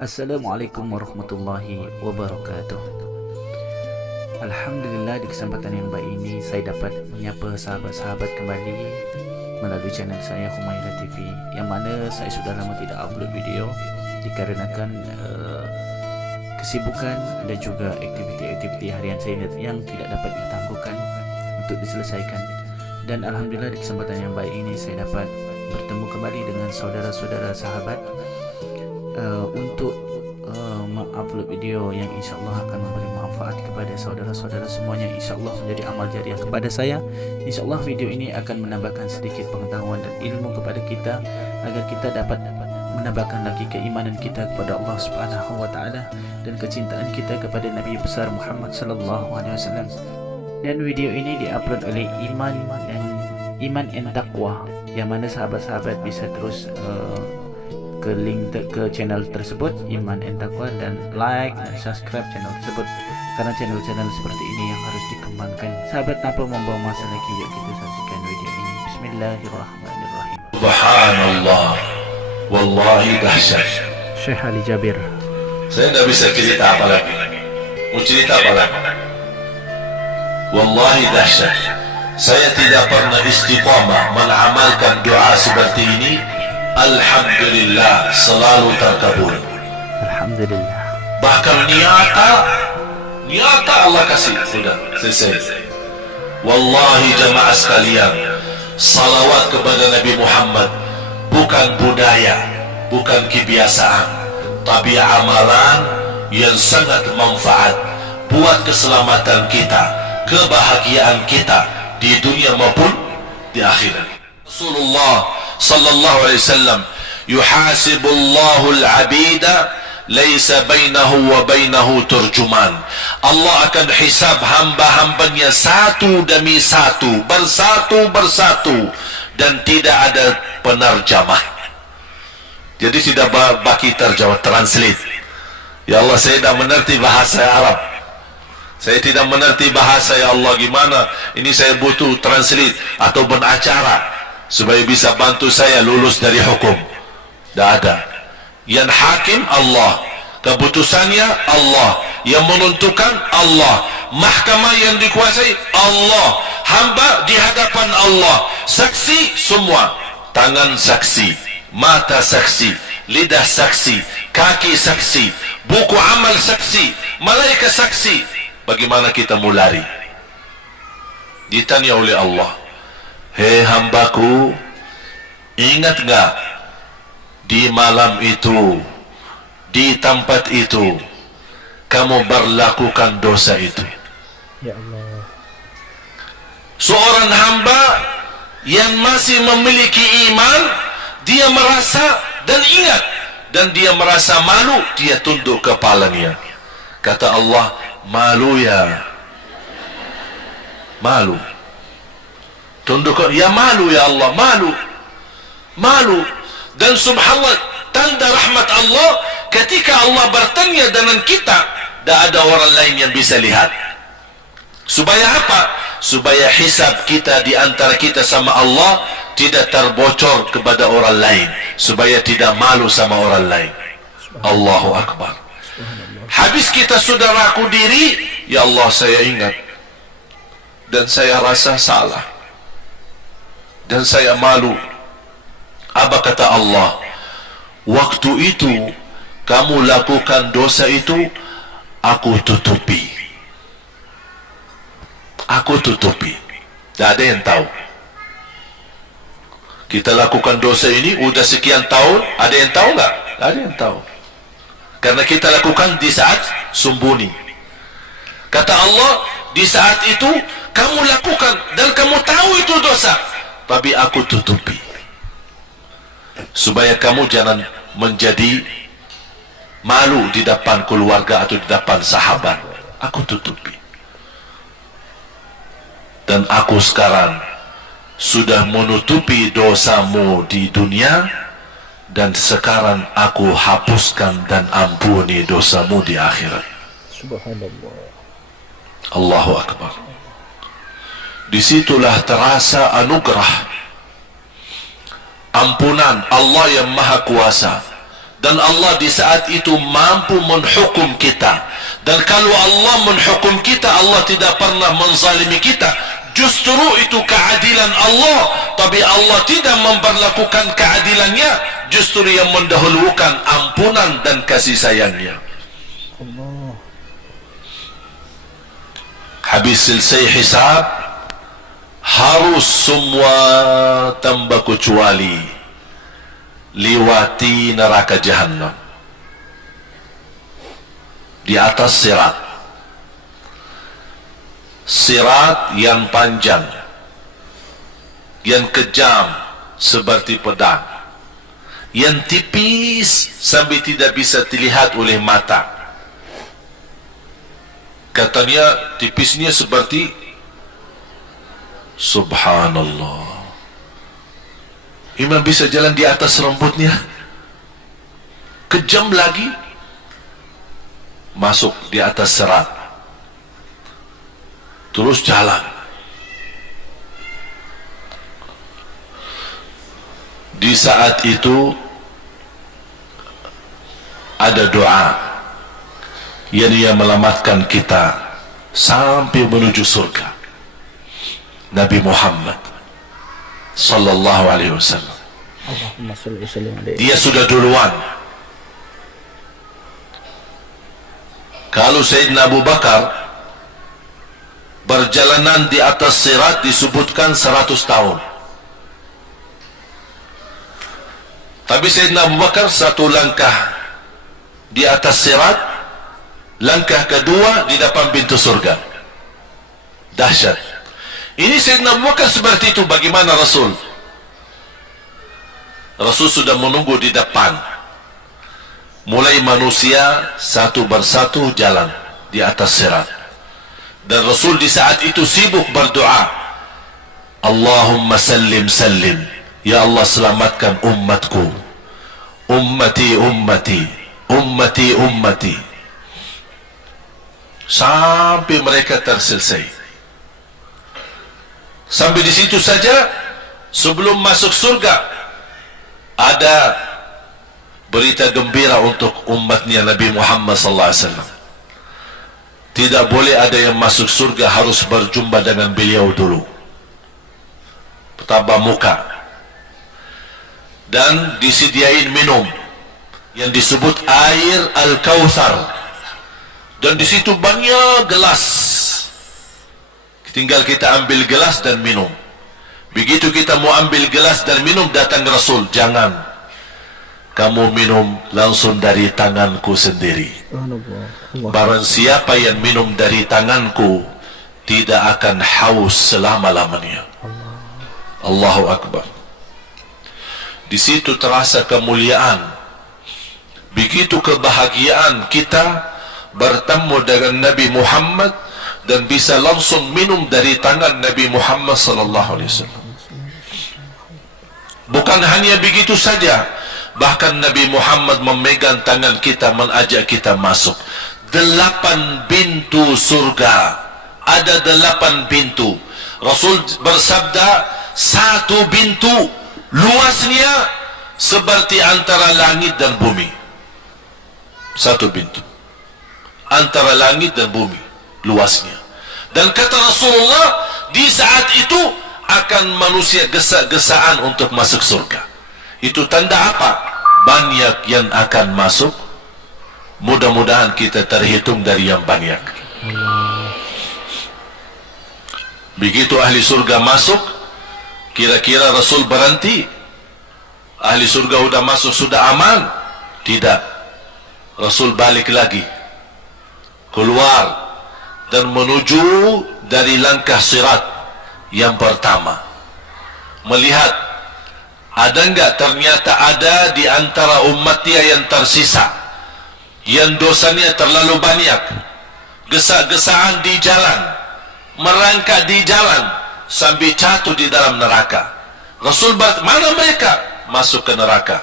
Assalamualaikum warahmatullahi wabarakatuh. Alhamdulillah, di kesempatan yang baik ini saya dapat menyapa sahabat-sahabat kembali melalui channel saya Humaira TV, yang mana saya sudah lama tidak upload video dikarenakan kesibukan dan juga aktiviti-aktiviti harian saya yang tidak dapat ditangguhkan untuk diselesaikan. Dan Alhamdulillah, di kesempatan yang baik ini saya dapat bertemu kembali dengan saudara-saudara sahabat untuk mengupload video yang insyaAllah akan memberi manfaat kepada saudara-saudara semuanya. InsyaAllah menjadi amal jariah kepada saya. InsyaAllah video ini akan menambahkan sedikit pengetahuan dan ilmu kepada kita, agar kita dapat menambahkan lagi keimanan kita kepada Allah Subhanahu wa taala dan kecintaan kita kepada Nabi besar Muhammad sallallahu alaihi wasallam. Dan video ini diupload oleh Iman and Taqwa, yang mana sahabat-sahabat bisa terus ke link ke channel tersebut, Iman and Taqwa, dan like dan subscribe channel tersebut, karena channel-channel seperti ini yang harus dikembangkan. Sahabat, tanpa membawa masa lagi, yuk kita saksikan video ini. Bismillahirrahmanirrahim. Subhanallah, wallahi dahsyat. Syekh Ali Jabir. Saya tidak bisa cerita apa lagi. Mau cerita apa lagi? Wallahi dahsyat. Saya tidak pernah istiqamah mengamalkan doa seperti ini. Alhamdulillah, selalu terkabul. Alhamdulillah. Bahkan niata Allah kasih. Sudah selesai. Wallahi jamaah sekalian, salawat kepada Nabi Muhammad bukan budaya, bukan kebiasaan, tapi amalan yang sangat manfaat buat keselamatan kita, kebahagiaan kita di dunia maupun di akhirat. Rasulullah sallallahu alaihi wasallam, yuhasibullahu al-'abida laisa bainahu wa bainahu turjuman. Allah akan hisab hamba-hambanya satu demi satu, bersatu dan tidak ada penerjemah. Jadi tidak bagi terjemah, translate. Ya Allah, saya tidak mengerti bahasa Arab, saya tidak mengerti bahasa, ya Allah, gimana ini, saya butuh translate atau benacara supaya bisa bantu saya lulus dari hukum. Tidak ada. Yang hakim Allah, keputusannya Allah, yang menentukan Allah, mahkamah yang dikuasai Allah, hamba di hadapan Allah, saksi semua, tangan saksi, mata saksi, lidah saksi, kaki saksi, buku amal saksi, malaikat saksi. Bagaimana kita mau lari? Ditanya oleh Allah, hei hambaku, ingat gak di malam itu, di tempat itu, kamu berlakukan dosa itu? Ya Allah. Seorang hamba yang masih memiliki iman, dia merasa dan ingat, dan dia merasa malu, dia tunduk kepalanya. Kata Allah, malu ya, malu. Tunduk, ya malu ya Allah, malu. Dan subhanallah, tanda rahmat Allah, ketika Allah bertanya dengan kita, tidak ada orang lain yang bisa lihat. Supaya apa? Supaya hisab kita di antara kita sama Allah tidak terbocor kepada orang lain, supaya tidak malu sama orang lain. Allahu Akbar. Habis kita sudah raku diri, ya Allah, saya ingat dan saya rasa salah dan saya malu. Apa kata Allah? Waktu itu kamu lakukan dosa itu, aku tutupi. Aku tutupi. Tidak ada yang tahu. Kita lakukan dosa ini udah sekian tahun, ada yang tahu nggak? Tidak ada yang tahu. Karena kita lakukan di saat sembunyi. Kata Allah, di saat itu kamu lakukan dan kamu tahu itu dosa, tapi aku tutupi supaya kamu jangan menjadi malu di depan keluarga atau di depan sahabat. Aku tutupi. Dan aku sekarang sudah menutupi dosamu di dunia, dan sekarang aku hapuskan dan ampuni dosamu di akhirat. Subhanallah. Allahu Akbar. Disitulah terasa anugerah, ampunan Allah yang maha kuasa dan Allah di saat itu mampu menghukum kita. Dan kalau Allah menghukum kita, Allah tidak pernah menzalimi kita. Justru itu keadilan Allah, tapi Allah tidak memperlakukan keadilannya, justru yang mendahulukan ampunan dan kasih sayangnya. Allah. Habis selesai hisab, harus semua tanpa kecuali lewati neraka Jahannam di atas sirat. Sirat yang panjang, yang kejam seperti pedang, yang tipis sampai tidak bisa dilihat oleh mata. Katanya tipisnya seperti, subhanallah, imam bisa jalan di atas rambutnya. Kejam lagi, masuk di atas serat, terus jalan. Di saat itu ada doa yang ia melamatkan kita sampai menuju surga. Nabi Muhammad sallallahu alaihi wasallam, Allahumma shalli wa sallim alaihi. dia sudah duluan. Kalau Sayyidina Abu Bakar perjalanan di atas sirat disebutkan 100 tahun, tapi Sayyidina Abu Bakar satu langkah di atas sirat, langkah kedua di depan pintu surga. Dahsyat. Ini Sayyidina Abu Bakar seperti itu. Bagaimana Rasul? Rasul sudah menunggu di depan. Mulai manusia satu persatu jalan di atas sirat. Dan Rasul di saat itu sibuk berdoa, Allahumma sallim sallim, ya Allah selamatkan umatku, ummati ummati, ummati ummati, sampai mereka terselesai. Sampai di situ saja. Sebelum masuk surga ada berita gembira untuk umatnya Nabi Muhammad sallallahu alaihi wasallam. Tidak boleh ada yang masuk surga, harus berjumpa dengan beliau dulu, tatap muka, dan disediain minum yang disebut air Al-Kautsar, dan di situ banyak gelas. Tinggal kita ambil gelas dan minum. Begitu kita mau ambil gelas dan minum, datang Rasul, jangan kamu minum langsung dari tanganku sendiri. Barang siapa yang minum dari tanganku tidak akan haus selama-lamanya. Allahu Akbar. Di situ terasa kemuliaan. Begitu kebahagiaan kita bertemu dengan Nabi Muhammad dan bisa langsung minum dari tangan Nabi Muhammad sallallahu alaihi wasallam. Bukan hanya begitu saja, bahkan Nabi Muhammad memegang tangan kita, mengajak kita masuk 8 pintu surga. Ada 8 pintu. Rasul bersabda, satu pintu luasnya seperti antara langit dan bumi. Satu pintu antara langit dan bumi luasnya. Dan kata Rasulullah, di saat itu akan manusia gesa-gesaan untuk masuk surga. Itu tanda apa? Banyak yang akan masuk. Mudah-mudahan kita terhitung dari yang banyak. Begitu ahli surga masuk, kira-kira Rasul berhenti? Ahli surga sudah masuk, sudah aman? Tidak. Rasul balik lagi, keluar dan menuju dari langkah sirat yang pertama, melihat ada enggak ternyata ada di antara umatnya yang tersisa, yang dosanya terlalu banyak, gesa-gesaan di jalan, merangkak di jalan sampai jatuh di dalam neraka. Rasul mana mereka? Masuk ke neraka.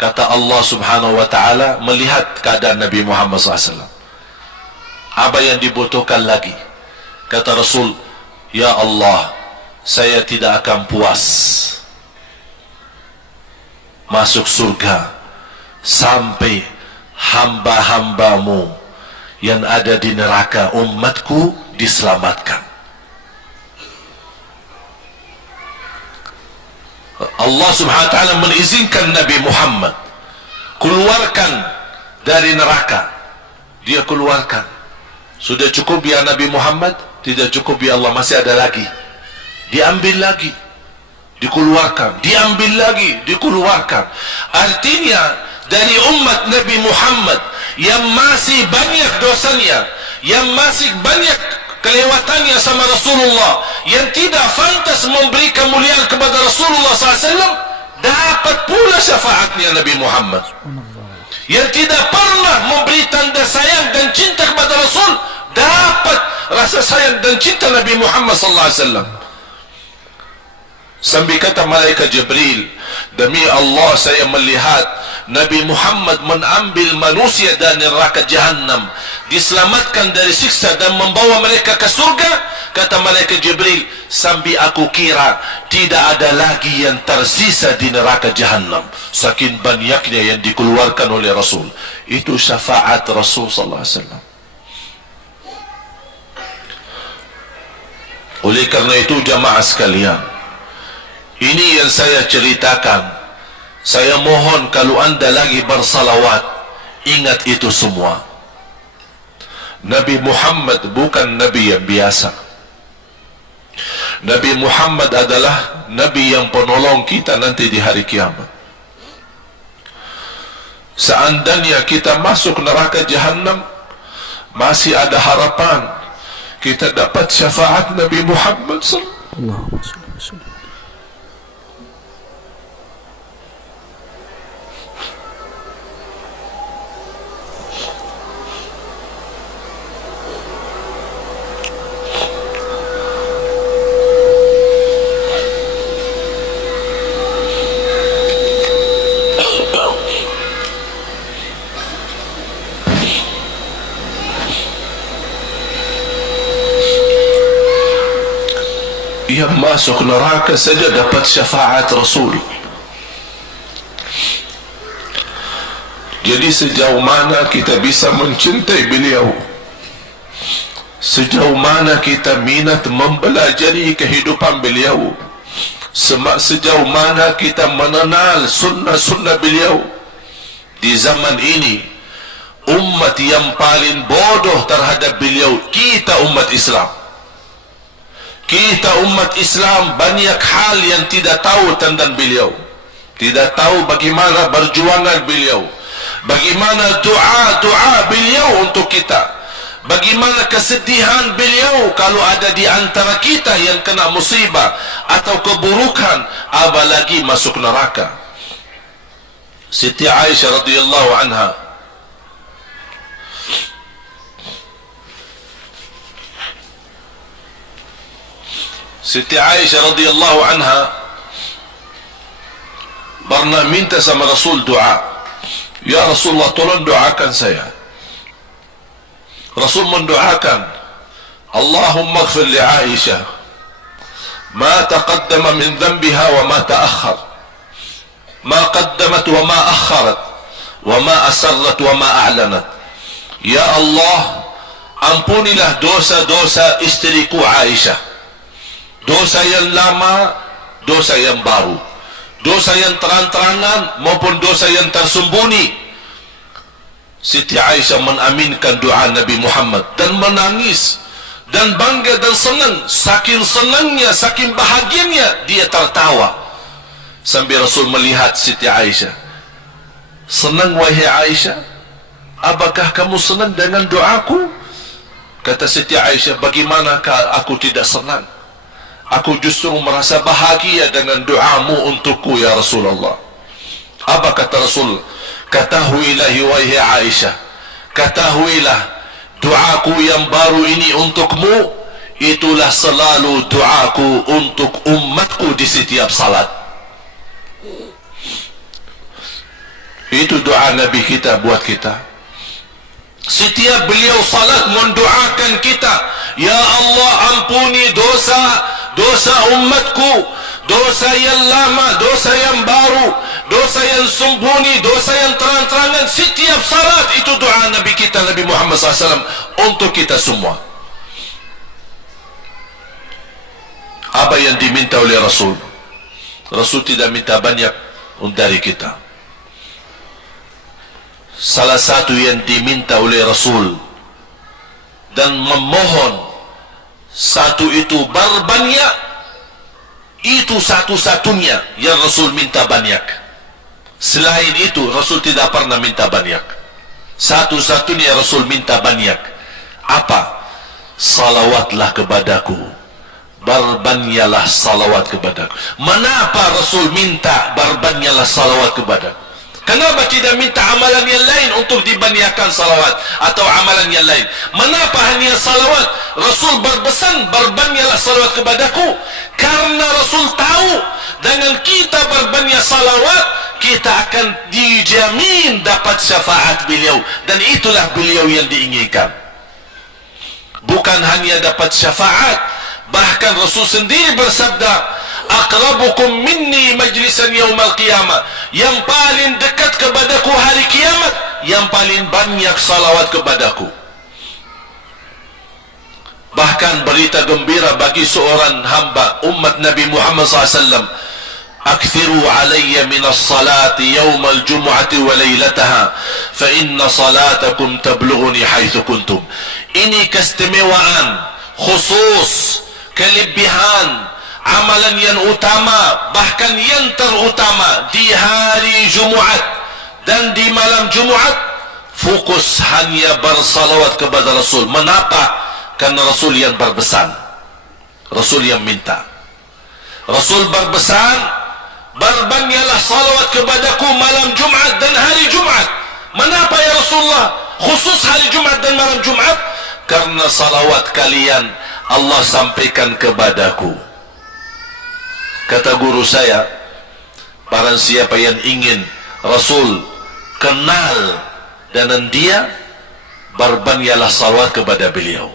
Kata Allah subhanahu wa ta'ala, melihat keadaan Nabi Muhammad SAW, apa yang dibutuhkan lagi? Kata Rasul, ya Allah, saya tidak akan puas masuk surga sampai hamba-hambamu yang ada di neraka umatku diselamatkan. Allah subhanahu wa ta'ala mengizinkan Nabi Muhammad keluarkan dari neraka. Dia keluarkan. Sudah cukup ya Nabi Muhammad? Tidak cukup ya Allah, masih ada lagi. Diambil lagi, dikeluarkan, diambil lagi, dikeluarkan. Artinya dari umat Nabi Muhammad yang masih banyak dosanya, yang masih banyak kelewatannya sama Rasulullah, yang tidak pantas memberi kemuliaan kepada Rasulullah SAW, dapat pula syafaatnya Nabi Muhammad. Yang tidak pernah memberi tanda sayang dan cinta kepada Rasul, dapat rasa sayang dan cinta Nabi Muhammad SAW. Sambil kata malaikat Jibril, demi Allah saya melihat Nabi Muhammad mengambil manusia dari neraka Jahannam, diselamatkan dari siksa dan membawa mereka ke surga. Kata malaikat Jibril, sambil aku kira tidak ada lagi yang tersisa di neraka Jahannam, saking banyaknya yang dikeluarkan oleh Rasul. Itu syafaat Rasul sallallahu alaihi wasallam. Oleh karena itu jamaah sekalian, ini yang saya ceritakan. Saya mohon kalau anda lagi bersalawat, ingat itu semua. Nabi Muhammad bukan Nabi yang biasa. Nabi Muhammad adalah Nabi yang penolong kita nanti di hari kiamat. Seandainya kita masuk neraka Jahannam, masih ada harapan kita dapat syafaat Nabi Muhammad sallallahu alaihi wasallam. Yang masuk neraka saja dapat syafaat Rasul. Jadi sejauh mana kita bisa mencintai beliau, sejauh mana kita minat mempelajari kehidupan beliau, sejauh mana kita mengenal sunnah-sunnah beliau. Di zaman ini, umat yang paling bodoh terhadap beliau kita umat Islam. Kita umat Islam banyak hal yang tidak tahu tentang beliau, tidak tahu bagaimana perjuangan beliau, bagaimana doa beliau untuk kita, bagaimana kesedihan beliau kalau ada di antara kita yang kena musibah atau keburukan, apalagi masuk neraka. Siti Aisyah radhiyallahu anha, Siti Aisyah radhiyallahu anha pernah minta sama Rasul doa. Ya Rasulullah, tolong doakan saya. Rasul mendoakan, Allahumma ighfir li Aisyah ma taqaddama min dhanbiha wa ma ta'akhkhar, ma qaddamat wa ma akharat, wa ma asarrat wa ma a'lanat. Ya Allah, ampunilah dosa-dosa istriku Aisyah, dosa yang lama, dosa yang baru, dosa yang terang-terangan maupun dosa yang tersembunyi. Siti Aisyah menaminkan doa Nabi Muhammad dan menangis dan bangga dan senang. Saking senangnya, saking bahagianya, dia tertawa. Sambil Rasul melihat Siti Aisyah, senang wahai Aisyah, apakah kamu senang dengan doaku? Kata Siti Aisyah, bagaimanakah aku tidak senang? Aku justru merasa bahagia dengan doamu untukku ya Rasulullah. Apa kata Rasul? Katahuilah wahai Aisyah, katahuilah doaku yang baru ini untukmu, itulah selalu doaku untuk umatku di setiap salat. Itu doa Nabi kita buat kita. Setiap beliau salat mendoakan kita, ya Allah ampuni dosa umatku, dosa yang lama, dosa yang baru, dosa yang sembunyi, dosa yang terang-terangan. Setiap salat itu doa Nabi kita, Nabi Muhammad SAW, untuk kita semua. Apa yang diminta oleh Rasul? Rasul tidak minta banyak dari kita. Salah satu yang diminta oleh Rasul dan memohon, satu itu berbanyak, itu satu-satunya yang Rasul minta banyak. Selain itu Rasul tidak pernah minta banyak. Satu-satunya Rasul minta banyak. Apa? Salawatlah kepadaku, berbanyaklah salawat kepadaku. Mengapa Rasul minta berbanyaklah salawat kepadaku? Kenapa tidak minta amalan yang lain untuk dibanyakkan salawat atau amalan yang lain? Mengapa hanya salawat? Rasul berpesan berbanyaklah salawat kepadaku, karena Rasul tahu dengan kita berbanyak salawat, kita akan dijamin dapat syafaat beliau, dan itulah beliau yang diinginkan. Bukan hanya dapat syafaat, bahkan Rasul sendiri bersabda, aqrabukum minni majlisan yaumal qiyamah, yang paling dekat kepadaku hari kiamat, yang paling banyak salawat kepadaku. Bahkan berita gembira bagi seorang hamba umat Nabi Muhammad SAW, akthiru alayya minas salati yaumal jumu'ati wa laylataha, fa inna salatakum tablughuni haitsu kuntum. Ini keistimewaan khusus, kelebihan, amalan yang utama, bahkan yang terutama di hari Jumaat dan di malam Jumaat, fokus hanya bersalawat kepada Rasul. Mengapa? Karena Rasul yang berpesan, Rasul yang minta. Rasul berpesan, berbanyaklah salawat kepadaku malam Jumaat dan hari Jumaat. Mengapa ya Rasulullah khusus hari Jumaat dan malam Jumaat? Karena salawat kalian Allah sampaikan kepadaku. Kata guru saya, barang siapa yang ingin Rasul kenal dengan dia, berbanyaklah salawat kepada beliau,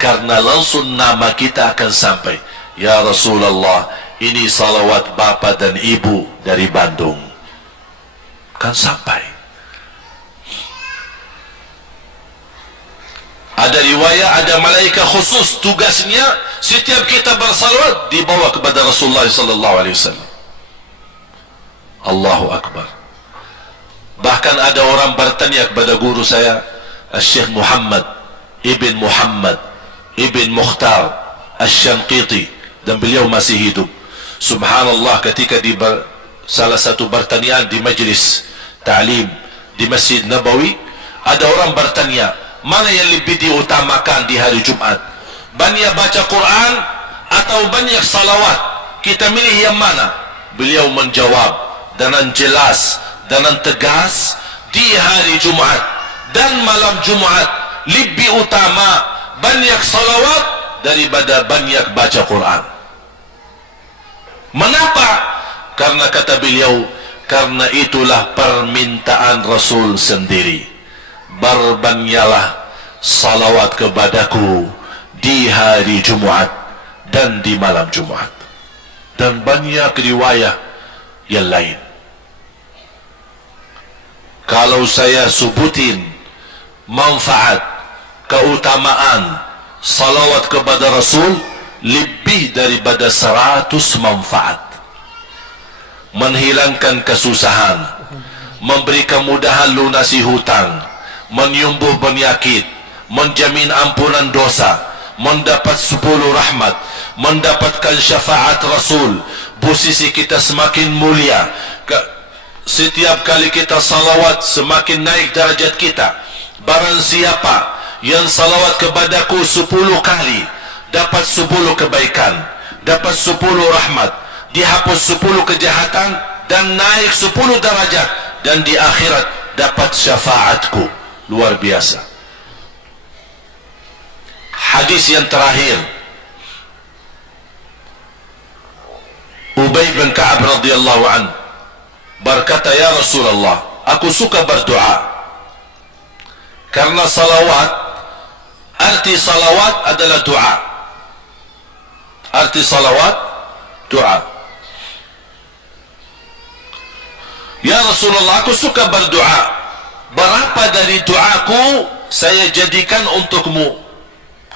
karena langsung nama kita akan sampai. Ya Rasulullah, ini salawat bapa dan ibu dari Bandung, kan sampai. Ada riwayat, ada malaikat khusus tugasnya setiap kita bersalawat dibawa kepada Rasulullah sallallahu alaihi wasallam. Allahu akbar. Bahkan ada orang bertanya kepada guru saya, Syekh Muhammad ibn Mukhtar Asy-Syanqiti, dan beliau masih hidup. Subhanallah, ketika di salah satu pertanyaan di majlis ta'lim di Masjid Nabawi, ada orang bertanya, mana yang lebih diutamakan di hari Jumat? Banyak baca Quran atau banyak salawat? Kita milih yang mana? Beliau menjawab dengan jelas, dengan tegas, di hari Jumat dan malam Jumat lebih utama banyak salawat daripada banyak baca Quran. Mengapa? Karena kata beliau, karena itulah permintaan Rasul sendiri. Berbanyaklah salawat kepadaku di hari Jumaat dan di malam Jumaat. Dan banyak riwayat yang lain. Kalau saya sebutin manfaat, keutamaan salawat kepada Rasul, lebih daripada 100 manfaat. Menghilangkan kesusahan, memberi kemudahan lunasi hutang, menyembuh penyakit, menjamin ampunan dosa, mendapat 10 rahmat, mendapatkan syafaat Rasul, posisi kita semakin mulia. Setiap kali kita salawat, semakin naik darajat kita. Barang siapa yang salawat kepadaku 10 kali, dapat 10 kebaikan, dapat 10 rahmat, dihapus 10 kejahatan, dan naik 10 darajat, dan di akhirat dapat syafaatku. Luar biasa. Hadis yang terakhir, Ubay bin Ka'ab radhiyallahu an berkata, ya Rasulullah, aku suka berdoa. Karena salawat, arti salawat adalah doa. Arti salawat, doa. Ya Rasulullah, aku suka berdoa. Berapa dari doaku saya jadikan untukmu?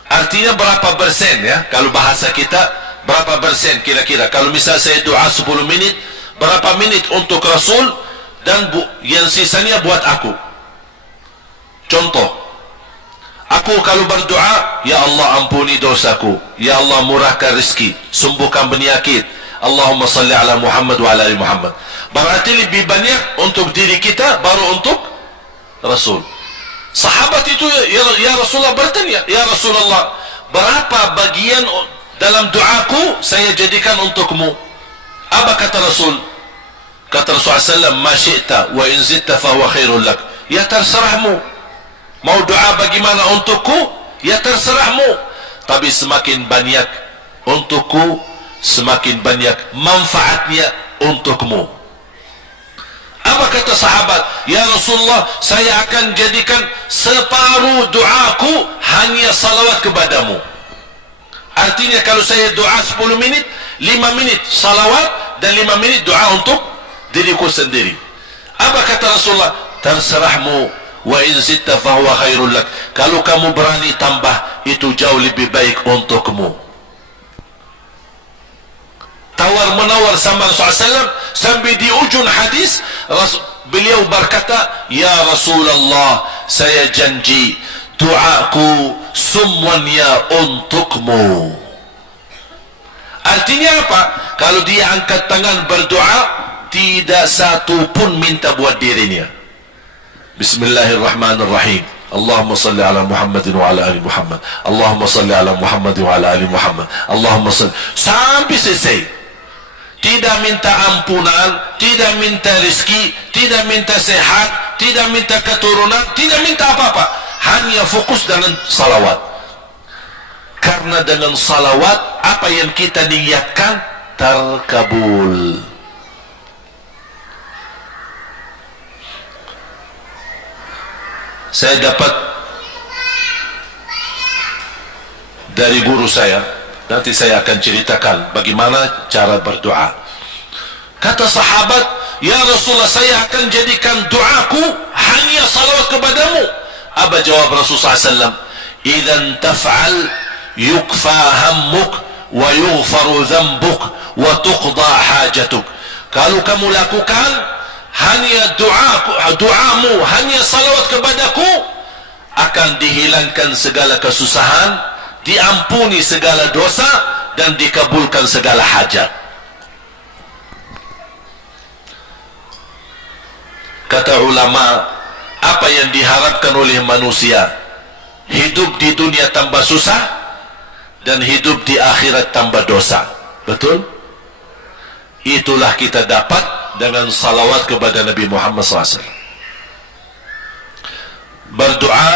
Artinya berapa persen ya? Kalau bahasa kita, berapa persen kira-kira? Kalau misal saya doa 10 menit, berapa menit untuk Rasul dan yang sisanya buat aku? Contoh, aku kalau berdoa, ya Allah ampuni dosaku, ya Allah murahkan rezeki, sembuhkan penyakit, Allahumma salli ala Muhammad wa ala ali Muhammad. Berarti lebih banyak untuk diri kita, baru untuk Rasul. Sahabat itu ya Rasulullah bertanya, ya Rasulullah, berapa bagian dalam doaku saya jadikan untukmu? Apa kata Rasul? Kata Rasulullah SAW, ma syi'ta wa in zitta fahuwa khairul lak. Ya terserahmu, mau doa bagaimana untukku, ya terserahmu, tapi semakin banyak untukku, semakin banyak manfaatnya untukmu. Apa kata sahabat? Ya Rasulullah, saya akan jadikan separuh doaku hanya salawat kepadamu. Artinya kalau saya doa 10 menit, 5 menit salawat dan 5 menit doa untuk diriku sendiri. Apa kata Rasulullah? Terserahmu, wa in zitta fahuwa khairul lak. Kalau kamu berani tambah, itu jauh lebih baik untukmu. Tawar menawar sama Rasulullah SAW, sampai di ujung hadis beliau berkata, ya Rasulullah, saya janji doaku semuanya untukmu. Artinya apa? Kalau dia angkat tangan berdoa, tidak satu pun minta buat dirinya. Bismillahirrahmanirrahim. Allahumma salli ala Muhammadin wa ala ali Muhammad. Allahumma salli ala Muhammadin wa ala ali Muhammad. Allahumma salli, sampai selesai. Tidak minta ampunan, tidak minta rezeki, tidak minta sehat, tidak minta keturunan, tidak minta apa-apa, hanya fokus dengan salawat. Karena dengan salawat, apa yang kita niatkan terkabul. Saya dapat dari guru saya, nanti saya akan ceritakan bagaimana cara berdoa. Kata sahabat, ya Rasulullah, saya akan jadikan doaku hanya salawat kepadamu. Apa jawab Rasulullah SAW? Idzan taf'al yukfa hammuk wa yughfaru dhanbuk wa tuqda hajatuk. Kalau kamu lakukan hanya doamu, hanya salawat kepadaku, akan dihilangkan segala kesusahan, diampuni segala dosa, dan dikabulkan segala hajat. Kata ulama, apa yang diharapkan oleh manusia? Hidup di dunia tambah susah dan hidup di akhirat tambah dosa. Betul? Itulah kita dapat dengan salawat kepada Nabi Muhammad SAW. Berdoa,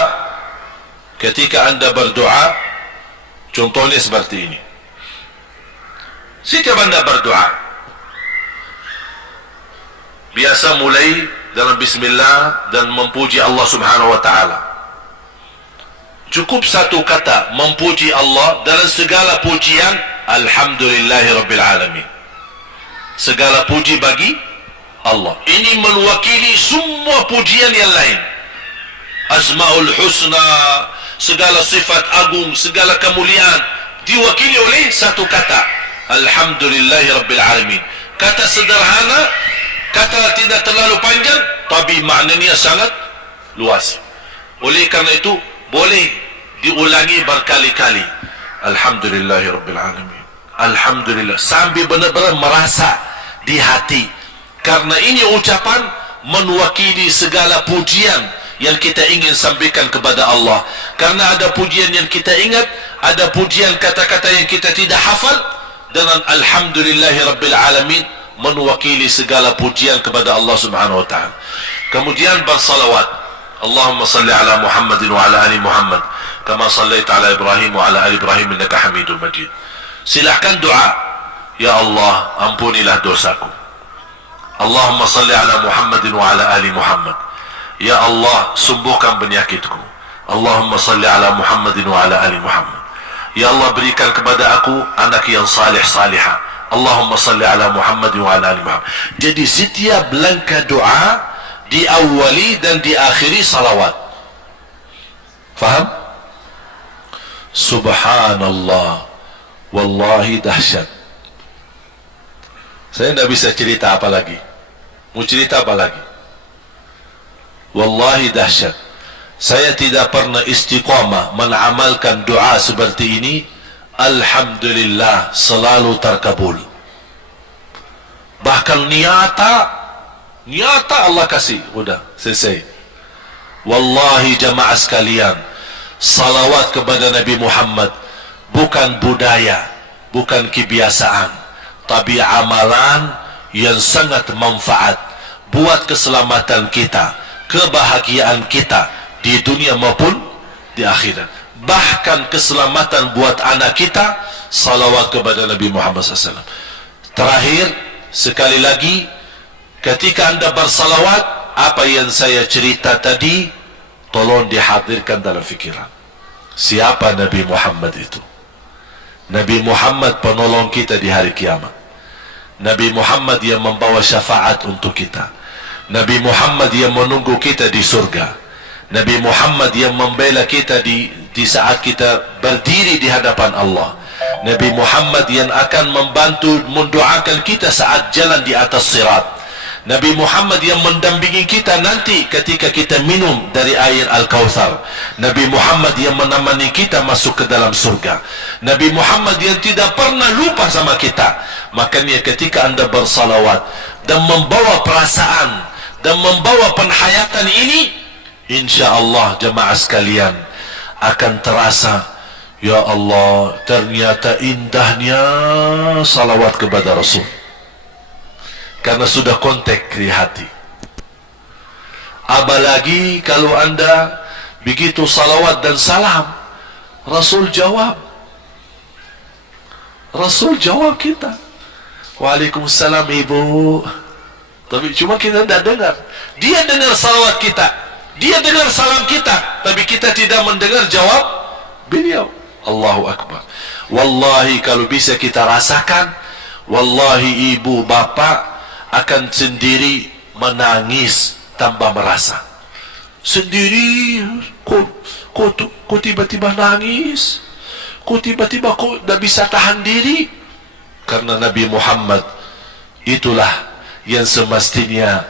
ketika anda berdoa, contohnya seperti ini. Setiap anda berdoa, biasa mulai dalam bismillah dan memuji Allah Subhanahu wa ta'ala. Cukup satu kata memuji Allah dalam segala pujian, alhamdulillahi rabbil alamin. Segala puji bagi Allah. Ini mewakili semua pujian yang lain. Asmaul husna, segala sifat agung, segala kemuliaan diwakili oleh satu kata, alhamdulillahi rabbil alamin. Kata sederhana, kata tidak terlalu panjang, tapi maknanya sangat luas. Oleh karena itu boleh diulangi berkali-kali, alhamdulillahi rabbil alamin, alhamdulillah, sambil benar-benar merasa di hati. Karena ini ucapan mewakili segala pujian yang kita ingin sampaikan kepada Allah. Karena ada pujian yang kita ingat, ada pujian kata-kata yang kita tidak hafal. Dengan alhamdulillahi rabbil alamin mewakili segala pujian kepada Allah Subhanahu wa ta'ala. Kemudian bersalawat, Allahumma salli ala Muhammadin wa ala ali Muhammad kama sallaita ala Ibrahim wa ala ali Ibrahim innaka Hamidum Majid. Silahkan doa, ya Allah ampunilah dosaku. Allahumma salli ala Muhammadin wa ala ali Muhammad. Ya Allah sembuhkan penyakitku. Allahumma salli ala Muhammadin wa ala ali Muhammad. Ya Allah berikan kepada aku anak yang salih salihah. Allahumma salli ala Muhammad wa ala ali Muhammad. Jadi setiap langkah doa diawali dan diakhiri salawat. Faham? Subhanallah, wallahi dahsyat. Saya tidak bisa cerita apa lagi. Mau cerita apa lagi? Wallahi dahsyat. Saya tidak pernah istiqamah mengamalkan doa seperti ini. Alhamdulillah, selalu terkabul. Bahkan nyata Allah kasih. Udah, selesai. Wallahi jamaah sekalian, salawat kepada Nabi Muhammad bukan budaya, bukan kebiasaan, tapi amalan yang sangat manfaat buat keselamatan kita, kebahagiaan kita di dunia maupun di akhirat. Bahkan keselamatan buat anak kita, salawat kepada Nabi Muhammad SAW. Terakhir, sekali lagi, ketika anda bersalawat, apa yang saya cerita tadi tolong dihadirkan dalam fikiran. Siapa Nabi Muhammad itu? Nabi Muhammad penolong kita di hari kiamat. Nabi Muhammad yang membawa syafaat untuk kita. Nabi Muhammad yang menunggu kita di surga. Nabi Muhammad yang membela kita di saat kita berdiri di hadapan Allah. Nabi Muhammad yang akan membantu mendoakan kita saat jalan di atas sirat. Nabi Muhammad yang mendampingi kita nanti ketika kita minum dari air Al-Kautsar. Nabi Muhammad yang menemani kita masuk ke dalam surga. Nabi Muhammad yang tidak pernah lupa sama kita. Makanya ketika anda bersalawat dan membawa perasaan dan membawa penghayatan ini, insya-Allah jemaah sekalian akan terasa, ya Allah, ternyata indahnya salawat kepada Rasul. Karena sudah kontak di hati. Apalagi kalau anda begitu salawat dan salam, Rasul jawab. Rasul jawab kita, Waalaikumsalam ibu. Tapi cuma kita tidak dengar. Dia dengar salawat kita, dia dengar salam kita, tapi kita tidak mendengar jawab beliau. Allahu Akbar. Wallahi kalau bisa kita rasakan, wallahi ibu bapak akan sendiri menangis tanpa merasa. Sendiri, kok tiba-tiba nangis? Kok tiba-tiba kok tidak bisa tahan diri? Karena Nabi Muhammad itulah yang semestinya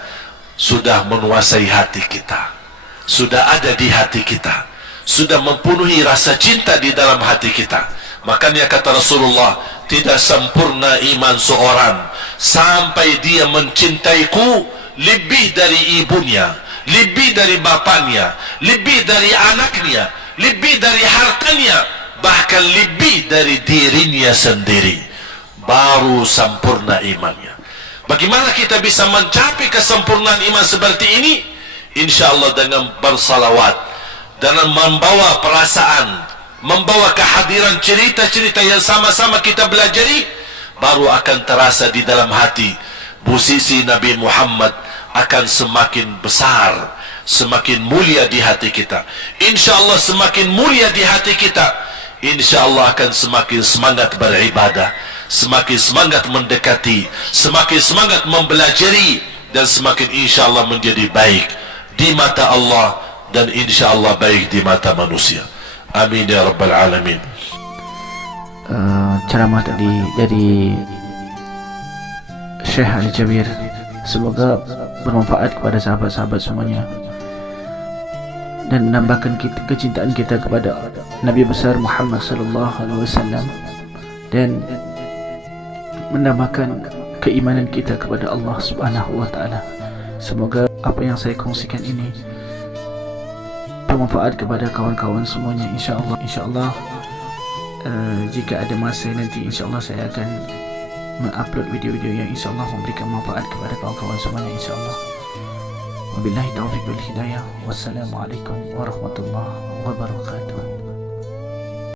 sudah menguasai hati kita, sudah ada di hati kita, sudah mempenuhi rasa cinta di dalam hati kita. Makanya kata Rasulullah, tidak sempurna iman seorang sampai dia mencintaiku lebih dari ibunya, lebih dari bapaknya, lebih dari anaknya, lebih dari hartanya, bahkan lebih dari dirinya sendiri. Baru sempurna imannya. Bagaimana kita bisa mencapai kesempurnaan iman seperti ini? InsyaAllah dengan bersalawat, dengan membawa perasaan, membawa kehadiran cerita-cerita yang sama-sama kita belajari, baru akan terasa di dalam hati. Posisi Nabi Muhammad akan semakin besar, semakin mulia di hati kita. InsyaAllah semakin mulia di hati kita, InsyaAllah akan semakin semangat beribadah, semakin semangat mendekati, semakin semangat mempelajari, dan semakin insyaAllah menjadi baik di mata Allah, dan insyaAllah baik di mata manusia. Amin ya Rabbal Alamin. Ceramah tadi dari Syekh Ali Jabir, semoga bermanfaat kepada sahabat-sahabat semuanya dan menambahkan kecintaan kita kepada Nabi besar Muhammad sallallahu alaihi wasallam, dan menambahkan keimanan kita kepada Allah Subhanahu wa taala. Semoga apa yang saya kongsikan ini bermanfaat kepada kawan-kawan semuanya, insya-Allah. Insya-Allah jika ada masa nanti, insya-Allah saya akan mengupload video-video yang insya-Allah memberikan manfaat kepada kawan-kawan semuanya, insya-Allah. Wabillahi taufiq wal hidayah. Wassalamualaikum warahmatullahi wabarakatuh.